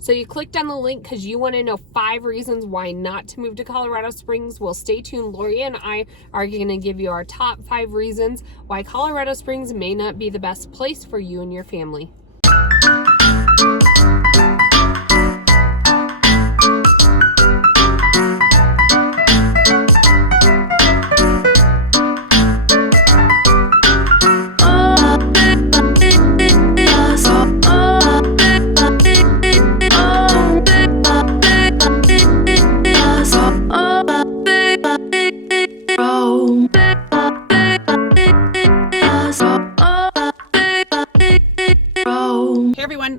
So you clicked on the link because you want to know 5 reasons why not to move to Colorado Springs. Well, stay tuned. Laurie and I are going to give you our top 5 reasons why Colorado Springs may not be the best place for you and your family.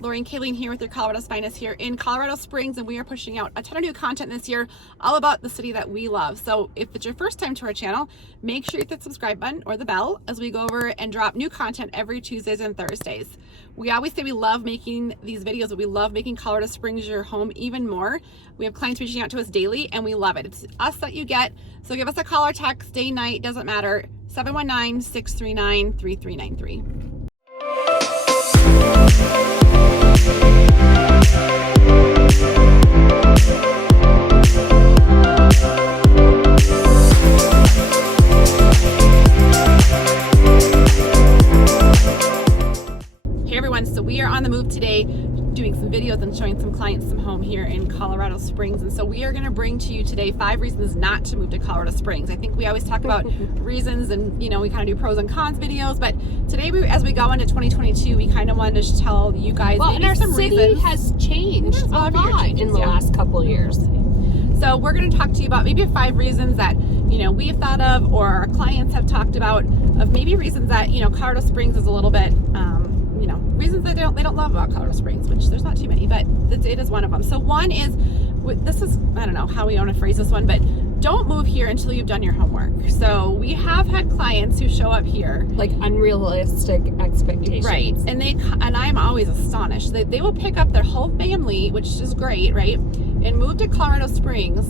Laurie and Kalene here with your Colorado's Finest here in Colorado Springs, and we are pushing out a ton of new content this year all about the city that we love. So if it's your first time to our channel, make sure you hit the subscribe button or the bell as we go over and drop new content every Tuesdays and Thursdays. We always say we love making these videos, but we love making Colorado Springs your home even more. We have clients reaching out to us daily and we love it. It's us that you get. So give us a call or text, day, night, doesn't matter. 719-639-3393. Hey everyone, so we are on the move today doing some videos and showing some clients some home here in Colorado Springs. And so we are going to bring to you today 5 reasons not to move to Colorado Springs. I think we always talk about reasons and, you know, we kind of do pros and cons videos, but today as we go into 2022, we kind of wanted to tell you guys maybe and our some city reasons. has changed a lot in the last couple of years. So we're going to talk to you about maybe 5 reasons that, you know, we've thought of or our clients have talked about, of maybe reasons that, you know, Colorado Springs is a little bit, you know, reasons that they don't love about Colorado Springs, which there's not too many, but it is one of them. So one is, this is, I don't know how we want to phrase this one, but don't move here until you've done your homework. So we have had clients who show up here like unrealistic expectations, right? And I'm always astonished that they will pick up their whole family, which is great, right, and move to Colorado Springs,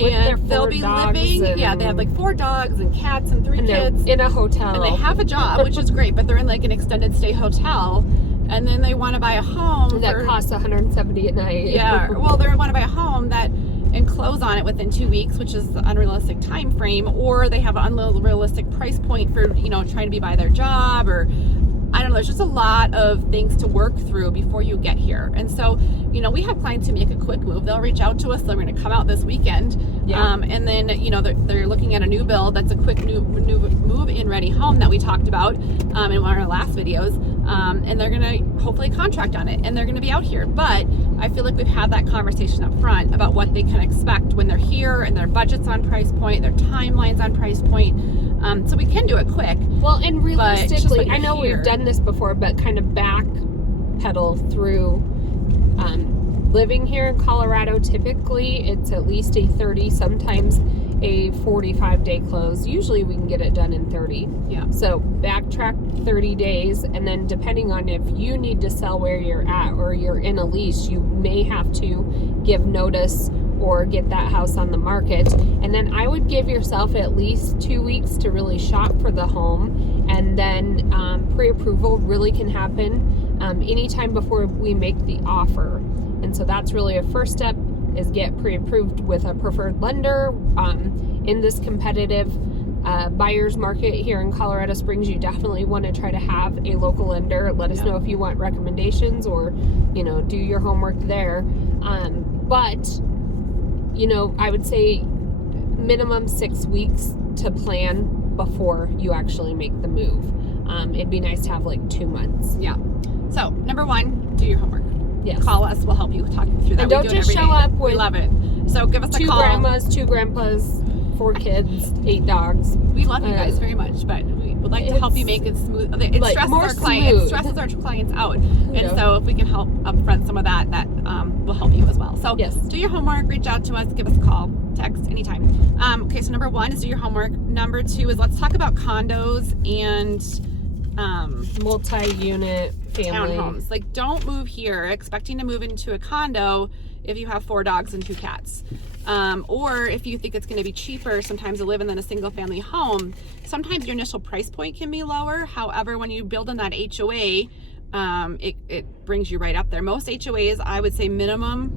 and they'll be living, they have like 4 dogs and cats and 3 kids in a hotel, and they have a job, which is great, but they're in like an extended stay hotel, and then they want to buy a home that costs $170 a night. Yeah, well, they want to buy a home and close on it within 2 weeks, which is the unrealistic time frame, or they have an unrealistic price point for, you know, trying to be by their job, or I don't know, there's just a lot of things to work through before you get here. And so, you know, we have clients who make a quick move. They'll reach out to us. They're going to come out this weekend. Yeah. And then, you know, they're looking at a new build that's a quick new move-in ready home that we talked about in one of our last videos. And they're going to hopefully contract on it, and they're going to be out here. But I feel like we've had that conversation up front about what they can expect when they're here, and their budget's on price point, their timeline's on price point. So we can do it quick. Well, and realistically, I know we've done this before, but kind of backpedal through living here in Colorado. Typically, it's at least a 30, sometimes a 45-day close. Usually we can get it done in 30. Yeah. So backtrack 30 days, and then depending on if you need to sell where you're at or you're in a lease, you may have to give notice or get that house on the market. And then I would give yourself at least 2 weeks to really shop for the home, and then pre-approval really can happen anytime before we make the offer. And so that's really a first step, is get pre-approved with a preferred lender. In this competitive buyer's market here in Colorado Springs, you definitely want to try to have a local lender. Let us know if you want recommendations, or, you know, do your homework there. But, you know, I would say minimum 6 weeks to plan before you actually make the move. It'd be nice to have like 2 months. Yeah. So number 1, do your homework. Yes. Call us. We'll help you talk you through that. And don't just show up with, we love it. So give us a call. 2 grandmas, 2 grandpas, 4 kids, 8 dogs. We love you guys very much, but we would like to help you make it smooth. It like stresses our clients. It stresses our clients out. And so if we can help upfront some of that will help you as well. So yes, do your homework, reach out to us, give us a call, text, anytime. Okay, so number 1 is do your homework. Number 2 is let's talk about condos and multi-unit family townhomes. Like, don't move here expecting to move into a condo if you have 4 dogs and 2 cats. Or if you think it's going to be cheaper sometimes to live in than a single family home. Sometimes your initial price point can be lower. However, when you build in that HOA, it brings you right up there. Most HOAs, I would say minimum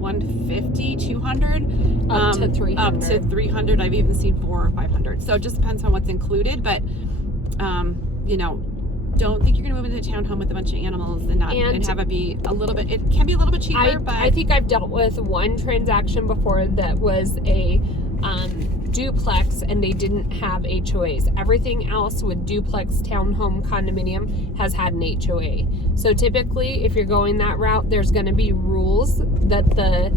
150, 200, up to 300. Up to 300. I've even seen 400 or 500. So it just depends on what's included. But you know, don't think you're going to move into a townhome with a bunch of animals and have it be a little bit. It can be a little bit cheaper, but I think I've dealt with one transaction before that was a duplex, and they didn't have HOAs. Everything else with duplex, townhome, condominium has had an HOA. So typically, if you're going that route, there's going to be rules that the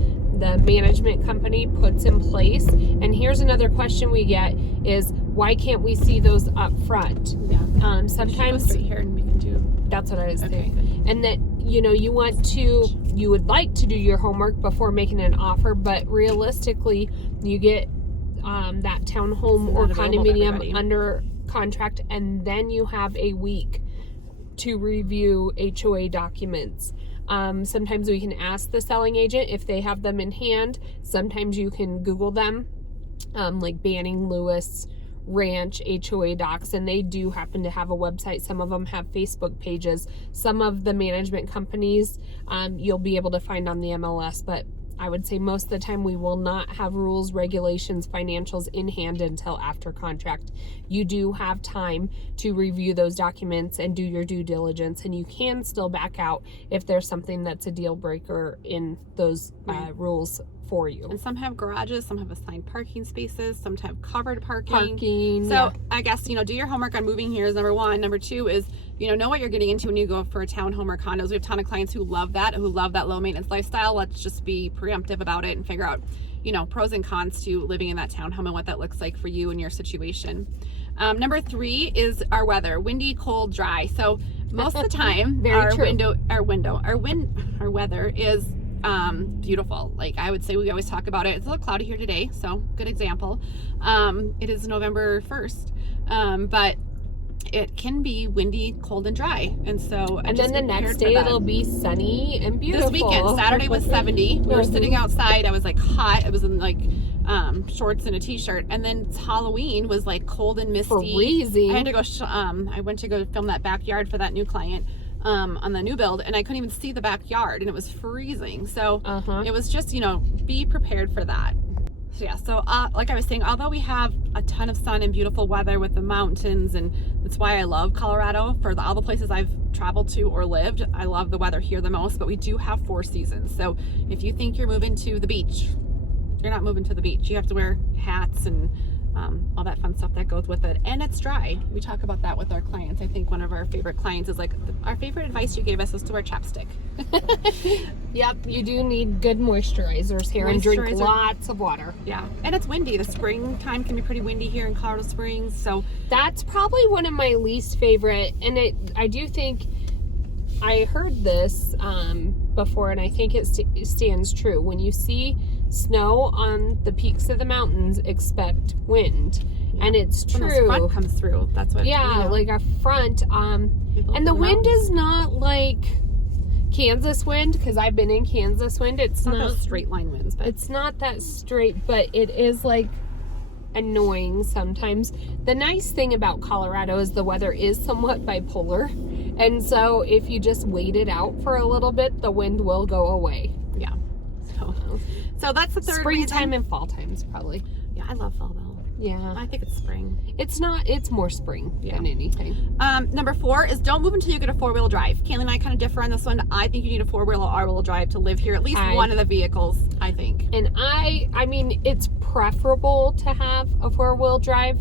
management company puts in place. And here's another question we get is, why can't we see those up front? Yeah. Sometimes straight here and we can do. That's what I was saying. Good. And that, you know, you would like to do your homework before making an offer, but realistically, you get that townhome or condominium under contract, and then you have a week to review HOA documents. Sometimes we can ask the selling agent if they have them in hand. Sometimes you can Google them, like Banning Lewis Ranch HOA docs, and they do happen to have a website. Some of them have Facebook pages. Some of the management companies you'll be able to find on the MLS, but I would say most of the time we will not have rules, regulations, financials in hand until after contract. You do have time to review those documents and do your due diligence, and you can still back out if there's something that's a deal breaker in those rules for you. And some have garages, some have assigned parking spaces, some have covered parking. So I guess, you know, do your homework on moving here is number one. Number two is, you know what you're getting into when you go for a townhome or condos. We have a ton of clients who love that low maintenance lifestyle. Let's just be preemptive about it and figure out, you know, pros and cons to living in that townhome and what that looks like for you and your situation. Number three is our weather: windy, cold, dry. So most of the time, our weather is beautiful. Like I would say, we always talk about it. It's a little cloudy here today, so good example. It is November 1st, but it can be windy, cold, and dry. And so and then the next day it'll be sunny and beautiful. This weekend, Saturday was 70. We were sitting outside. I was like hot. I was in like shorts and a t-shirt. And then Halloween was like cold and misty. Freezing. I had to go I went to go film that backyard for that new client on the new build, and I couldn't even see the backyard, and it was freezing. So it was just, you know, be prepared for that. So yeah, so like I was saying, although we have a ton of sun and beautiful weather with the mountains, and that's why I love Colorado. For all the places I've traveled to or lived, I love the weather here the most, but we do have 4 seasons. So if you think you're moving to the beach, you're not moving to the beach. You have to wear hats and all that fun stuff that goes with it. And it's dry. We talk about that with our clients. I think one of our favorite clients is like, our favorite advice you gave us is to wear chapstick. Yep, you do need good moisturizers here and drink lots of water. Yeah, and it's windy. The springtime can be pretty windy here in Colorado Springs. So that's probably one of my least favorite. And I do think I heard this before, and I think it stands true. When you see snow on the peaks of the mountains, expect wind. Yeah. And it's true. When the front comes through, that's what. Yeah, you know, like a front. And the wind is not like Kansas wind, because I've been in Kansas wind. It's not those straight line winds, but it's not that straight, but it is like annoying sometimes. The nice thing about Colorado is the weather is somewhat bipolar, and so if you just wait it out for a little bit, the wind will go away. Yeah. So that's the third springtime reason. And fall times probably. Yeah, I love fall though. Yeah, I think it's spring. It's not. It's more spring than anything. Number 4 is don't move until you get a 4-wheel drive. Kaylee and I kind of differ on this one. I think you need a 4-wheel or all-wheel drive to live here. At least one of the vehicles, I think. And I mean, it's preferable to have a 4-wheel drive,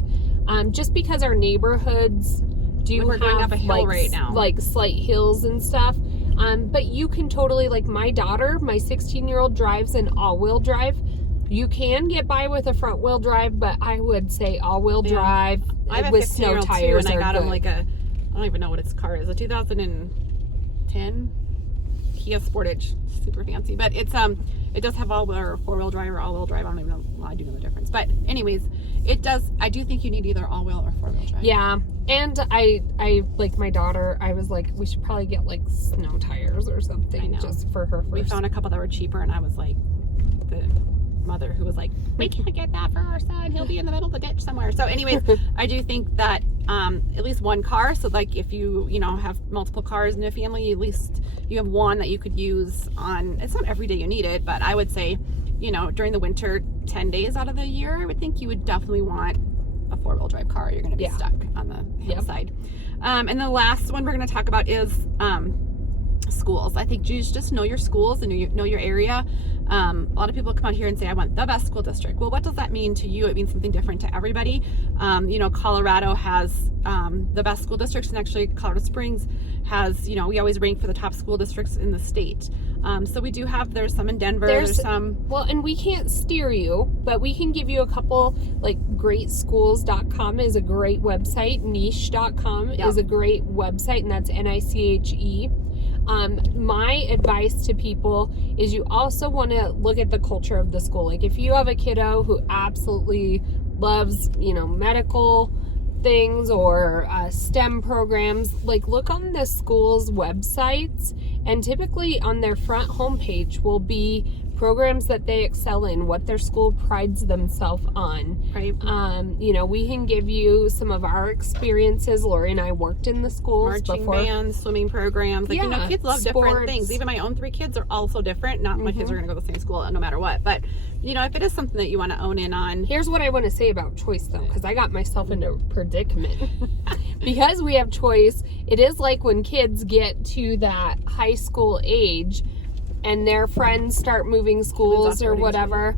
just because our neighborhoods do we're going up a hill right now, like slight hills and stuff. But you can totally, like my daughter, my 16-year-old drives an all-wheel drive. You can get by with a front wheel drive, but I would say all-wheel drive with snow tires. And I got him like I don't even know what its car is, a 2010 Kia Sportage, super fancy. But it's it does have all-wheel or 4-wheel drive or all-wheel drive. I don't even know. Well, I do know the difference, but anyways, it does. I do think you need either all-wheel or 4-wheel drive. Yeah, and I like my daughter. I was like, we should probably get like snow tires or something just for her. We found a couple that were cheaper, and I was like, the mother who was like, we can't get that for our son, he'll be in the middle of the ditch somewhere. So anyways, I do think that at least one car. So like if you have multiple cars in a family, at least you have one that you could use on, it's not every day you need it, but I would say, during the winter, 10 days out of the year, I would think you would definitely want a 4-wheel drive car. You're going to be stuck on the hillside. And the last one we're going to talk about is schools. I think you just know your schools and you know your area. A lot of people come out here and say, I want the best school district. Well, what does that mean to you? It means something different to everybody. Colorado has the best school districts, and actually Colorado Springs has, we always rank for the top school districts in the state. So we do have, there's some in Denver, there's some. Well, and we can't steer you, but we can give you a couple, like greatschools.com is a great website. Niche.com is a great website, and that's NICHE. My advice to people is you also want to look at the culture of the school. Like if you have a kiddo who absolutely loves, medical things or STEM programs, like look on the school's websites, and typically on their front homepage will be programs that they excel in, what their school prides themselves on. Right. We can give you some of our experiences. Laurie and I worked in the schools marching before. bands, swimming programs. Like, kids love different things. Even my own 3 kids are also different. Not my kids are going to go to the same school no matter what. But, if it is something that you want to own in on. Here's what I want to say about choice, though, because I got myself into a predicament. Because we have choice, it is like when kids get to that high school age and their friends start moving schools or whatever,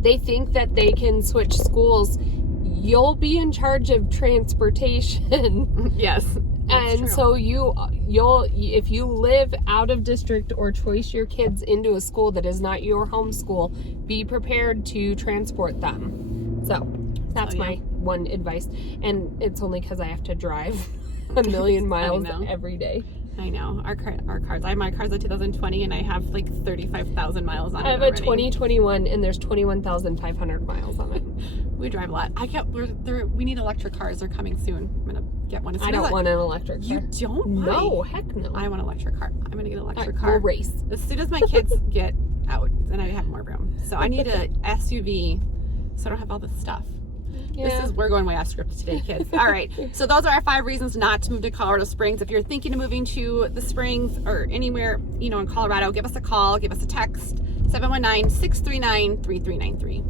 they think that they can switch schools. You'll be in charge of transportation. Yes. And so if you live out of district or choice your kids into a school that is not your home school, be prepared to transport them. So that's my one advice. And it's only because I have to drive a million miles every day. I know. Our cars. My car's a 2020 and I have like 35,000 miles on it. I have a 2021 and there's 21,500 miles on it. We drive a lot. We need electric cars. They're coming soon. I'm gonna get one. I don't want an electric car. You don't? No, heck no. I want an electric car. I'm gonna get an electric car. We'll race. As soon as my kids get out, then I have more room. So I need a SUV so I don't have all this stuff. Yeah. We're going way off script today, kids. All right. So those are our 5 reasons not to move to Colorado Springs. If you're thinking of moving to the Springs or anywhere, in Colorado, give us a call, give us a text, 719-639-3393.